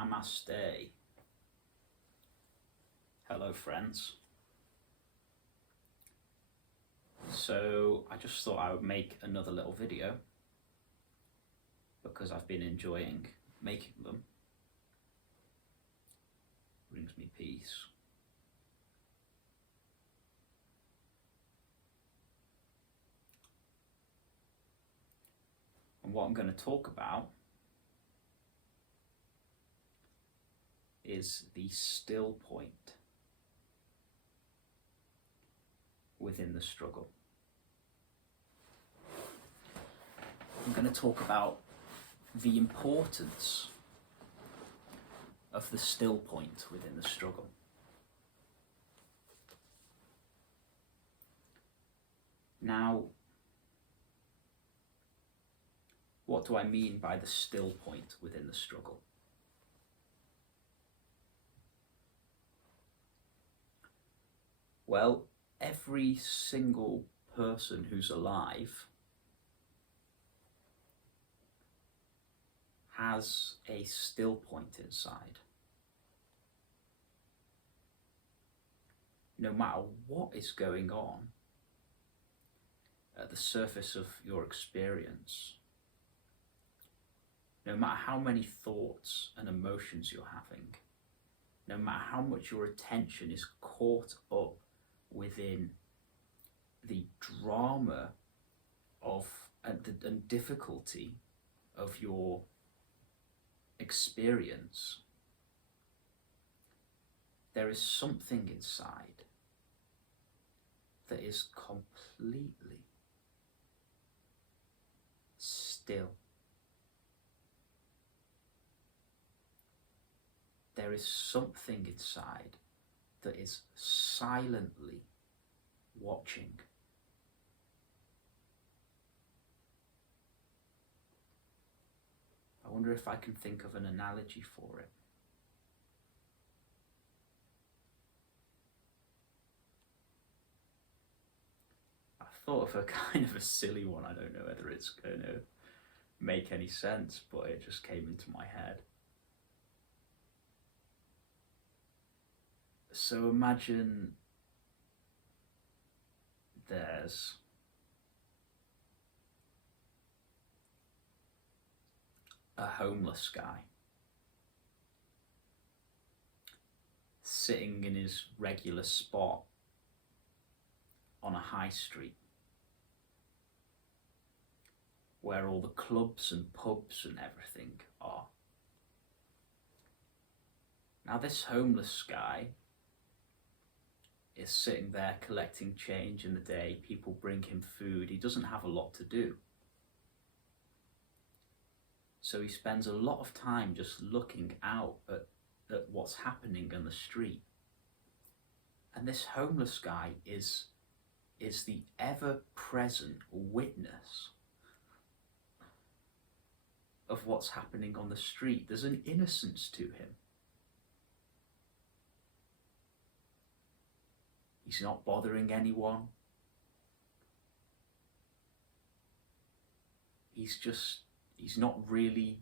Namaste. Hello friends. So I just thought I would make another little video because I've been enjoying making them. Brings me peace. And what I'm going to talk about is the still point within the struggle. I'm going to talk about the importance of the still point within the struggle. Now, what do I mean by the still point within the struggle? Well, every single person who's alive has a still point inside. No matter what is going on at the surface of your experience, no matter how many thoughts and emotions you're having, no matter how much your attention is caught up within the drama of and difficulty of your experience, there is something inside that is completely still. There is something inside that is silently watching. I wonder if I can think of an analogy for it. I thought of a kind of a silly one. I don't know whether it's going to make any sense, but it just came into my head. So imagine there's a homeless guy sitting in his regular spot on a high street where all the clubs and pubs and everything are. Now this homeless guy is sitting there collecting change in the day. People bring him food. He doesn't have a lot to do. So he spends a lot of time just looking out at what's happening on the street. And this homeless guy is the ever-present witness of what's happening on the street. There's an innocence to him. He's not bothering anyone. He's not really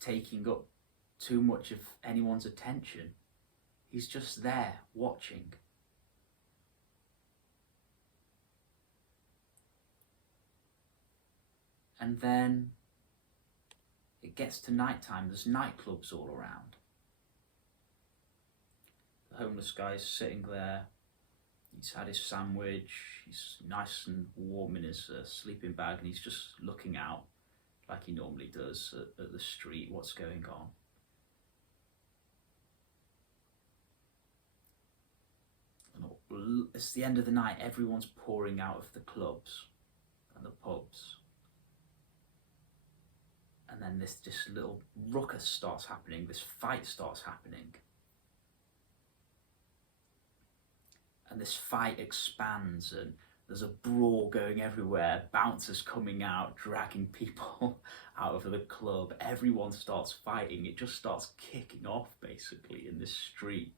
taking up too much of anyone's attention. He's just there watching. And then it gets to nighttime. There's nightclubs all around. The homeless guy's sitting there. He's had his sandwich. He's nice and warm in his sleeping bag, and he's just looking out like he normally does at the street, what's going on. And it's the end of the night. Everyone's pouring out of the clubs and the pubs. And then this little ruckus starts happening. This fight starts happening. And this fight expands, and there's a brawl going everywhere, bouncers coming out, dragging people out of the club. Everyone starts fighting. It just starts kicking off, basically, in this street.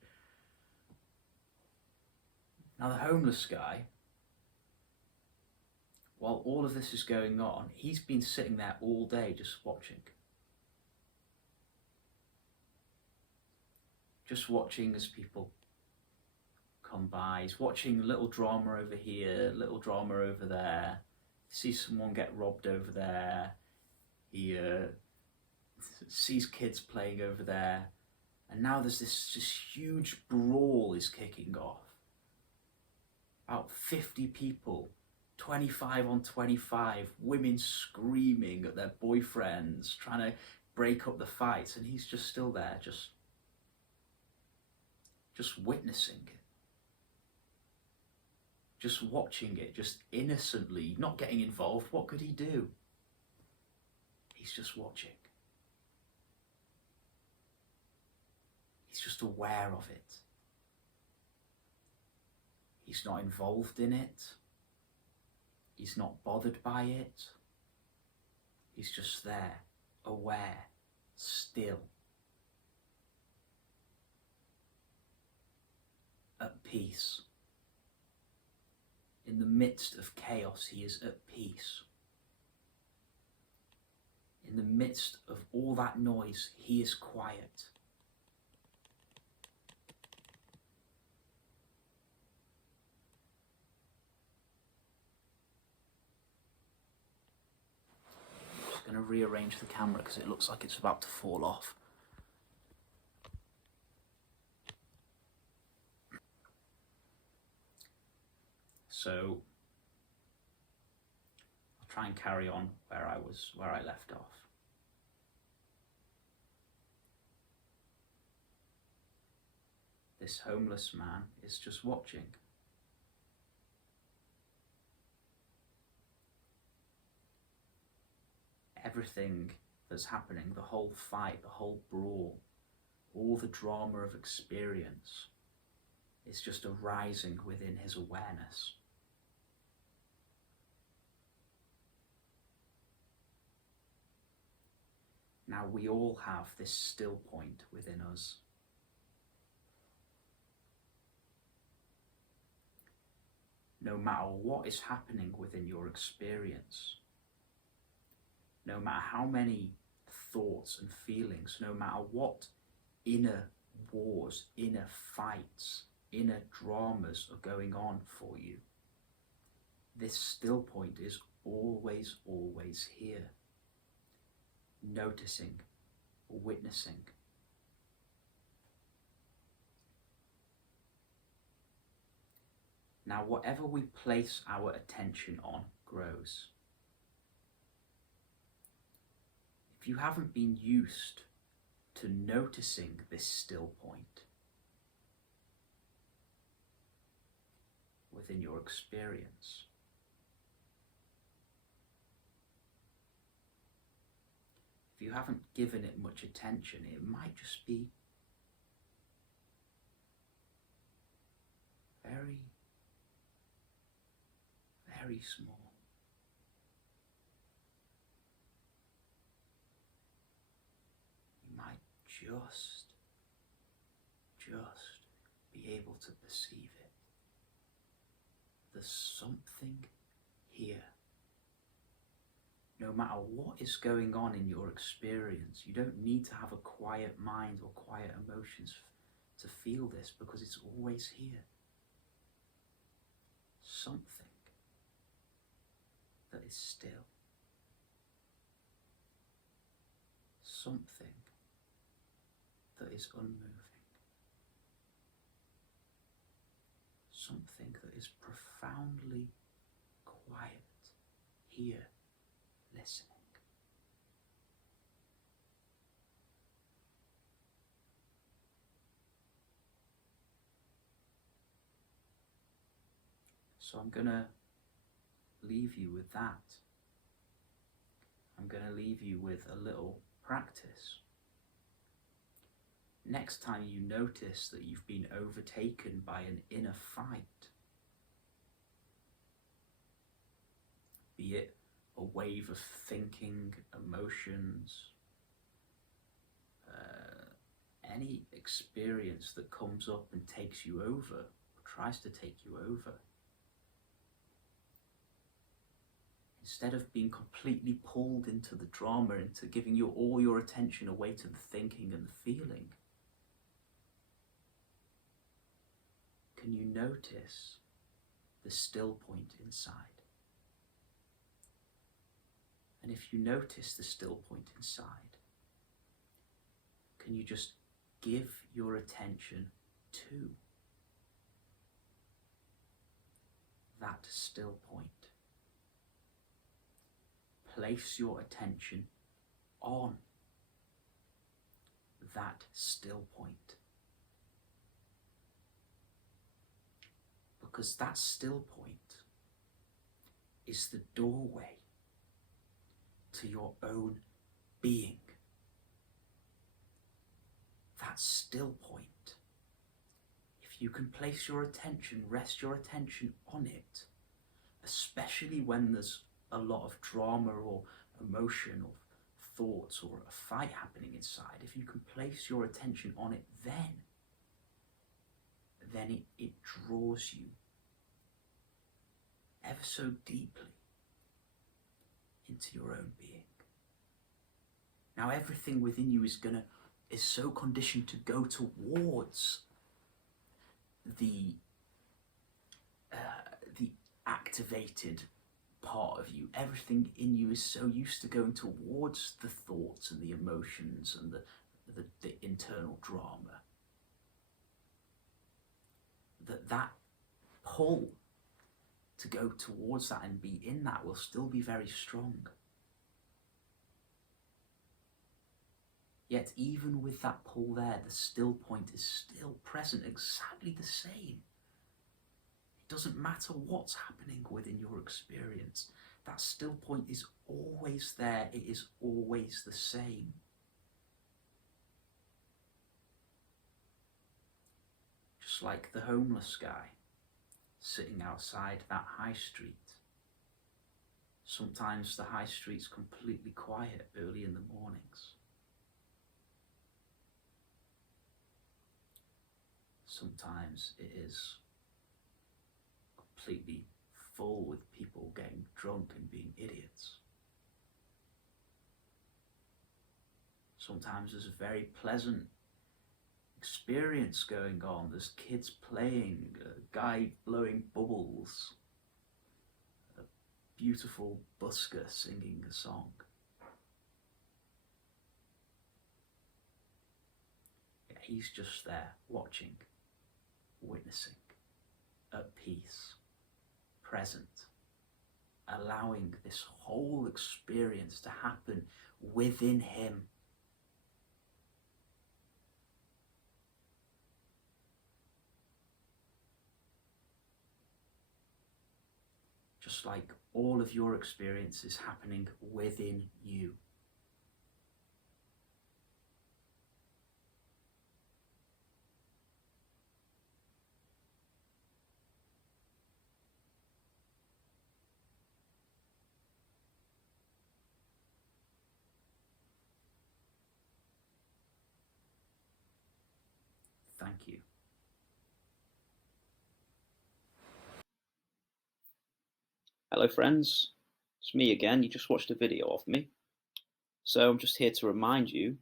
Now the homeless guy, while all of this is going on, he's been sitting there all day just watching. Just watching as people come by. He's watching little drama over here, little drama over there. Sees someone get robbed over there. He sees kids playing over there. And now there's this huge brawl is kicking off. About 50 people, 25 on 25, women screaming at their boyfriends, trying to break up the fights, and he's just still there, just witnessing it. Just watching it, just innocently, not getting involved. What could he do? He's just watching. He's just aware of it. He's not involved in it. He's not bothered by it. He's just there, aware, still, at peace. In the midst of chaos, he is at peace. In the midst of all that noise, he is quiet. I'm just going to rearrange the camera because it looks like it's about to fall off. So I'll try and carry on where I left off. This homeless man is just watching. Everything that's happening, the whole fight, the whole brawl, all the drama of experience is just arising within his awareness. Now we all have this still point within us. No matter what is happening within your experience, no matter how many thoughts and feelings, no matter what inner wars, inner fights, inner dramas are going on for you, this still point is always, always here. Noticing, witnessing. Now, whatever we place our attention on grows. If you haven't been used to noticing this still point within your experience, if you haven't given it much attention, it might just be very, very small. You might just be able to perceive it. There's something here. No matter what is going on in your experience, you don't need to have a quiet mind or quiet emotions to feel this, because it's always here. Something that is still. Something that is unmoving. Something that is profoundly quiet, here, listening. So I'm going to leave you with that. I'm going to leave you with a little practice. Next time you notice that you've been overtaken by an inner fight, be it a wave of thinking, emotions, any experience that comes up and takes you over, or tries to take you over, instead of being completely pulled into the drama, into giving you all your attention away to the thinking and the feeling, can you notice the still point inside? And if you notice the still point inside, can you just give your attention to that still point? Place your attention on that still point. Because that still point is the doorway to your own being. That still point, if you can place your attention, rest your attention on it, especially when there's a lot of drama or emotion or thoughts or a fight happening inside, if you can place your attention on it, then it draws you ever so deeply into your own being. Now everything within you is so conditioned to go towards the activated part of you. Everything in you is so used to going towards the thoughts and the emotions and the internal drama that pull to go towards that and be in that will still be very strong. Yet even with that pull there, the still point is still present, exactly the same. It doesn't matter what's happening within your experience. That still point is always there. It is always the same. Just like the homeless guy sitting outside that high street. Sometimes the high street's completely quiet early in the mornings. Sometimes it is completely full with people getting drunk and being idiots. Sometimes there's a very pleasant experience going on. There's kids playing, a guy blowing bubbles, a beautiful busker singing a song. Yeah, he's just there watching, witnessing, at peace, present, allowing this whole experience to happen within him. Just like all of your experience is happening within you. Thank you. Hello friends, it's me again. You just watched a video of me. So I'm just here to remind you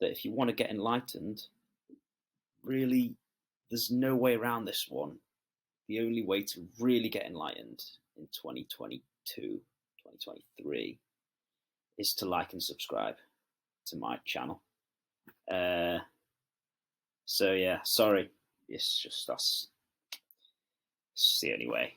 that if you want to get enlightened, really, there's no way around this one. The only way to really get enlightened in 2022, 2023 is to like and subscribe to my channel. So yeah, sorry. It's just the only way.